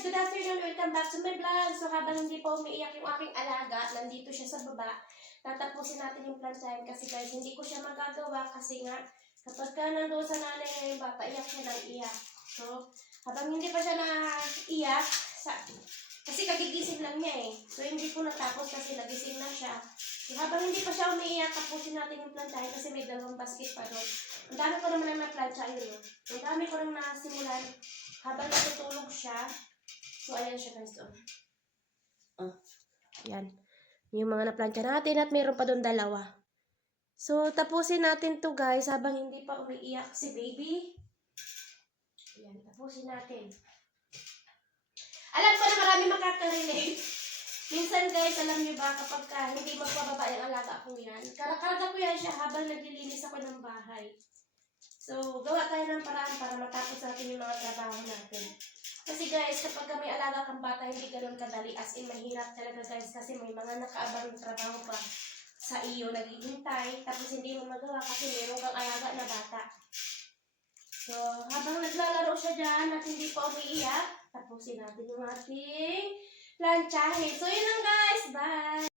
guys! Good afternoon! Welcome back to my vlog! So habang hindi pa umiiyak yung aking alaga, nandito siya sa baba. Tatapusin natin yung planchahin kasi guys, hindi ko siya magagawa kasi nga kapag ka nandoon sa nanay na yung bata, iyak siya ng iyak. So habang hindi pa siya naiyak, kasi kagigising lang niya eh. So hindi ko natapos kasi nagising na siya. So habang hindi pa siya umiiyak, tapusin natin yung planchahin kasi may dalawang basket pa doon. Ang dami ko naman na planchahin yun. Ang dami ko nang nasimulan habang natutulog siya. So ayan siya guys. Ayan. Yung mga naplantya natin at mayroon pa doon dalawa. So tapusin natin to guys habang hindi pa umiiyak si baby. Ayan, tapusin natin. Alam ko na marami makaka-relate. Minsan guys, alam niyo ba kapag hindi magpababa yung alaga ko yan, karakarga ko yan siya habang naglilinis ako ng bahay. So, gawa tayo ng paraan para matapos natin yung mga trabaho natin. Kasi guys, kapag may alaga kang bata, hindi ganun kadali. As in, mahirap talaga guys kasi may mga nakaabang trabaho pa sa iyo, naghihintay, tapos hindi mo magawa kasi meron kang alaga na bata. So, habang naglalaro siya dyan at hindi pa umiiyak, tapusin natin yung ating planchahe. So, yun lang guys. Bye!